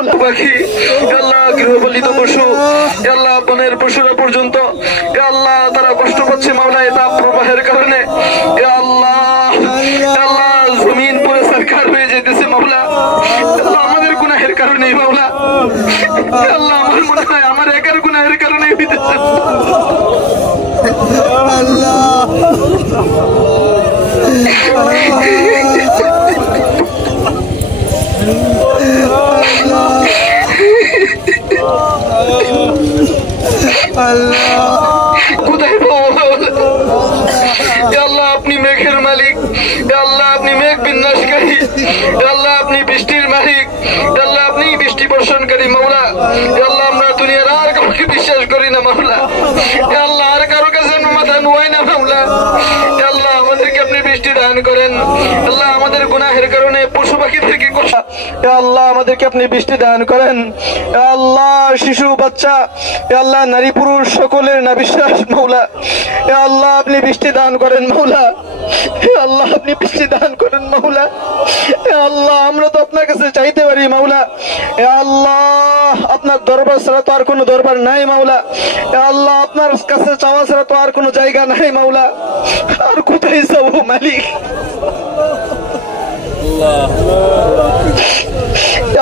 মাওলা। পাখি আল্লাহ, গৃহপালিত পশু আল্লাহ, বনের পশুরা পর্যন্ত আল্লাহ তারা কষ্ট পাচ্ছে মাওলা এই তাপ প্রবাহের কারণে। আল্লাহ আল্লাহ, জমিন পুরো সরকার হয়ে যেতেছে মাওলা। আল্লাহ আমাদের গুনাহের কারণে মাওলা। আল্লাহ আমার মনে হয় আমার একার গুনাহের কারণে হইতেছে। কোথায় আল্লাহ, আপনি মেঘের মালিক, আল্লাহ আপনি মেঘ বিন্যাসকারী, আল্লাহ আপনি বৃষ্টির মালিক, আল্লাহ আপনি বৃষ্টি বর্ষণকারী মাওলা। আল্লাহ আমরা দুনিয়ার আর কাউকে বিশ্বাস করি না মাওলা। আল্লাহ আর কারো কাছে মাথা নুয়াই না মাওলা। আল্লাহ আমাদেরকে আপনি বৃষ্টি দান করেন। আল্লাহ আমাদের গুনাহের কারণে পশু পাখিদেরকে আল্লাহ আমাদেরকে আপনি বৃষ্টি দান করেন। আল্লাহ শিশু বাচ্চা আল্লাহ নারী পুরুষ সকলের না বিশ্বাস মাওলা। আল্লাহ আপনি বৃষ্টি দান করেন মাওলা। আল্লাহ আপনি বৃষ্টি দান করেন মাওলা। আল্লাহ আমরা তো আপনার কাছে চাইতে পারি মাওলা। আল্লাহ আপনার দরবার ছাড়া তো আর কোনো দরবার নাই মাওলা। আল্লাহ আপনার কাছে চাওয়া ছাড়া তো আর কোনো জায়গা নাই মাওলা। আর কোথায় যাবো মালিক?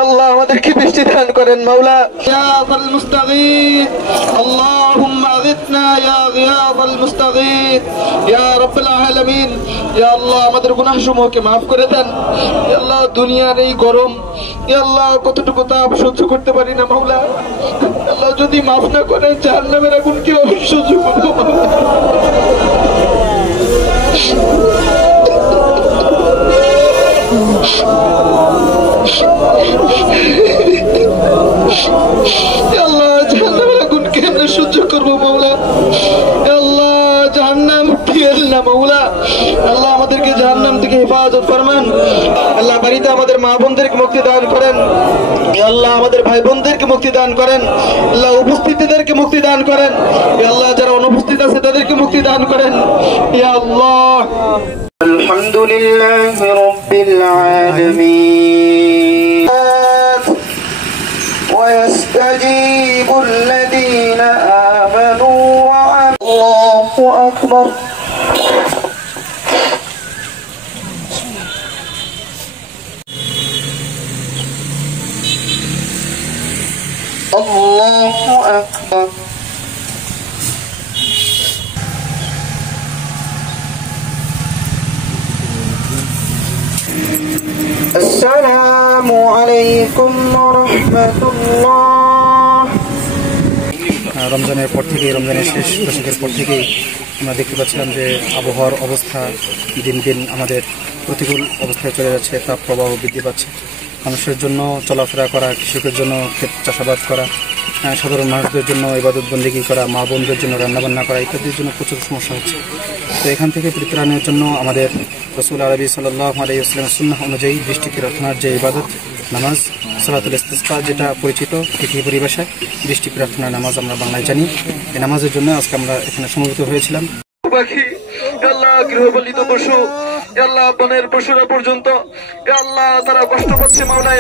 আল্লাহ আমাদেরকে বৃষ্টি দান করেন মাওলা। ইয়া যাল মুস্তাগীথ আল্লাহুম্মা আযিতনা ইয়া গিয়াযাল মুস্তাগীথ ইয়া রাব্বুল আলামিন। ইয়া আল্লাহ আমাদের গুনাহসমূহকে maaf করে দেন। ইয়া আল্লাহ দুনিয়ার এই গরম ইয়া আল্লাহ কতটুকু তাপ সহ্য করতে পারি না মাওলা। আল্লাহ যদি maaf না করেন জাহান্নামের আগুন কিভাবে সহ্য করব মাওলা? আল্লাহ জাহান্নামের আগুন কেমনে সহ্য করবো মাওলা? আল্লাহ জাহান্নাম ফিরেল না মাওলা। আল্লাহ আমাদেরকে জাহান্নাম থেকে হেফাজত ফরমান। আল্লাহ বাড়িতে আমাদের মা বোনদেরকে মুক্তি দান করেন। আল্লাহ আমাদের ভাই বোনদেরকে মুক্তি দান করেন। আল্লাহ উপস্থিতদেরকে মুক্তি দান করেন। আল্লাহ যারা অনুপস্থিত আছে তাদেরকে মুক্তি দান করেন। ইয়া আল্লাহ আলহামদুলিল্লাহি রাব্বিল আলামিন ويستجيب الذين آمنوا الله أكبر الله أكبر السلام عليكم ورحمة الله। রমজানের পর থেকে, রমজানের শেষ দশকের পর থেকেই আমরা দেখতে পাচ্ছিলাম যে আবহাওয়ার অবস্থা দিন দিন আমাদের প্রতিকূল অবস্থায় চলে যাচ্ছে। তাপ প্রবাহ বৃদ্ধি পাচ্ছে। মানুষের জন্য চলাফেরা করা, কৃষকের জন্য ক্ষেত চাষাবাদ করা, সাধারণ মানুষদের জন্য ইবাদত বন্দেগী করা, মা বোনদের জন্য রান্নাবান্না করা ইত্যাদির জন্য প্রচুর সমস্যা হচ্ছে। তো এখান থেকে পরিত্রাণের জন্য আমাদের রাসূল আরবি সাল্লাল্লাহু আলাইহি ওয়াসাল্লামের সুন্নাহ অনুযায়ী বৃষ্টি প্রার্থনার যে ইবাদত নামাজ সালাতুল ইস্তিসকা যেটা পরিচিত ফিকহি পরিভাষায় বৃষ্টি প্রার্থনার নামাজ আমরা বাংলায় জানি, এই নামাজের জন্য আজকে আমরা এখানে সমবেত হয়েছিলাম। পাখি আল্লাহ, গৃহপালিত পশু আল্লাহ, বনের পশুরা পর্যন্ত আল্লাহ তারা কষ্ট পাচ্ছে মাওলা।